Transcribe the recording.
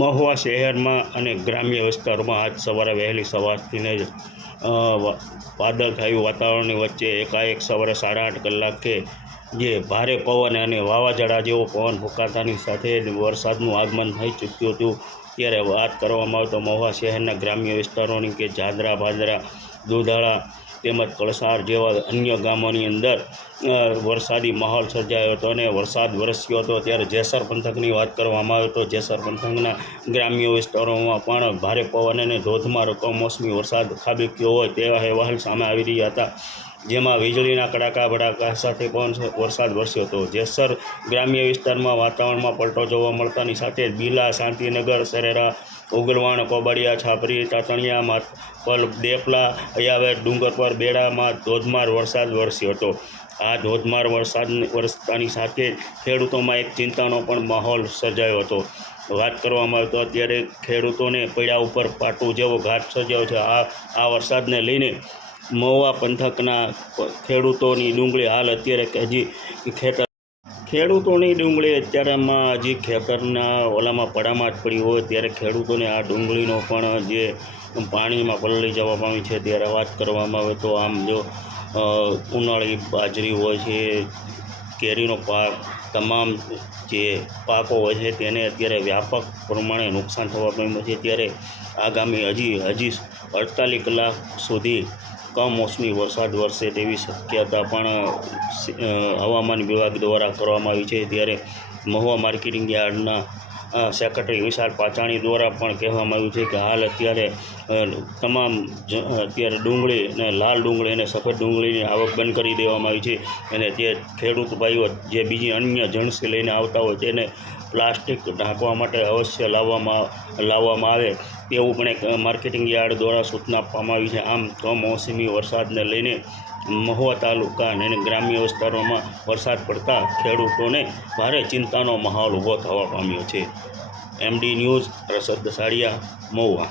મહુવા શહેરમાં અને ગ્રામ્ય વિસ્તારોમાં આજ સવારે વહેલી સવારથી જ વાદળછાયું વાતાવરણની વચ્ચે એકાએક સવારે 8:30 કલાકે જે ભારે પવન અને વાવાઝોડા જેવો પવન ફૂંકાતાની સાથે જ વરસાદનું આગમન થઈ ચૂક્યું હતું। ત્યારે વાત કરવામાં આવે તો મહુવા શહેરના ગ્રામ્ય વિસ્તારોની કે જાદરા, ભાદરા, દુધાળા તેમજ કળસાર જેવા અન્ય ગામોની અંદર વરસાદી માહોલ સર્જાયો હતો અને વરસાદ વરસ્યો હતો। ત્યારે જેસર પંથકની વાત કરવામાં આવે તો જેસર પંથકના ગ્રામ્ય વિસ્તારોમાં પણ ભારે પવન અને ધોધમાર કમોસમી વરસાદ ખાબક્યો હોય તેવા અહેવાલ સામે આવી રહ્યા હતા, જેમાં વીજળીના કડાકા ભડાકા સાથે પણ વરસાદ વરસ્યો હતો। જેસર ગ્રામ્ય વિસ્તારમાં વાતાવરણમાં પલટો જોવા મળતાની સાથે બીલા, શાંતિનગર, સરેરા, ઉગલવાણ, કોબડિયા, છાપરી, તાતણિયા, માતપલ, દેપલા, અયાવેર, ડુંગરપર, બેડામાં ધોધમાર વરસાદ વરસ્યો હતો। આ ધોધમાર વરસાદ વરસતાની સાથે ખેડૂતોમાં એક ચિંતાનો પણ માહોલ સર્જાયો હતો। વાત કરવામાં આવે તો અત્યારે ખેડૂતોને પૈડા ઉપર પાટું જેવો ઘાટ સર્જાયો છે। આ વરસાદને લઈને મહુવા પંથકના ખેડૂતોની ડુંગળી હાલ અત્યારે હજી ખેડૂતોની ડુંગળી અત્યારેમાં હજી ખેતરના ઓલામાં પડામાં જ પડી હોય ત્યારે ખેડૂતોને આ ડુંગળીનો પણ જે પાણીમાં પલળી જવા પામી છે। ત્યારે વાત કરવામાં આવે તો આમ જો ઉનાળી બાજરી હોય છે, કેરીનો પાક, તમામ જે પાકો હોય છે તેને અત્યારે વ્યાપક પ્રમાણે નુકસાન થવા પામ્યું છે। ત્યારે આગામી હજી 48 કલાક સુધી કમોસમી વરસાદ વરસે તેવી શક્યતા પણ હવામાન વિભાગ દ્વારા કરવામાં આવી છે। ત્યારે મહુવા માર્કેટિંગ યાર્ડના સેક્રેટરી વિશાલ પાચાણી દ્વારા પણ કહેવામાં આવ્યું છે કે હાલ અત્યારે તમામ અત્યારે ડુંગળી અને લાલ ડુંગળી અને સફેદ ડુંગળીની આવક બંધ કરી દેવામાં આવી છે અને તે ખેડૂત ભાઈઓ જે બીજી અન્ય જણસી લઈને આવતા હોય તેને પ્લાસ્ટિક ઢાંકવા માટે અવશ્ય લાવવામાં આવે તેવું પણ એક માર્કેટિંગ યાર્ડ દ્વારા સૂચના આપવામાં આવી છે। આમ કમોસમી વરસાદને લઈને મહુવા તાલુકા અને ગ્રામ્ય વિસ્તારોમાં વરસાદ પડતા ખેડૂતોને ભારે ચિંતાનો માહોલ ઊભો થવા પામ્યો છે। MD ન્યૂઝ, રસદ સાડિયા, મહુવા।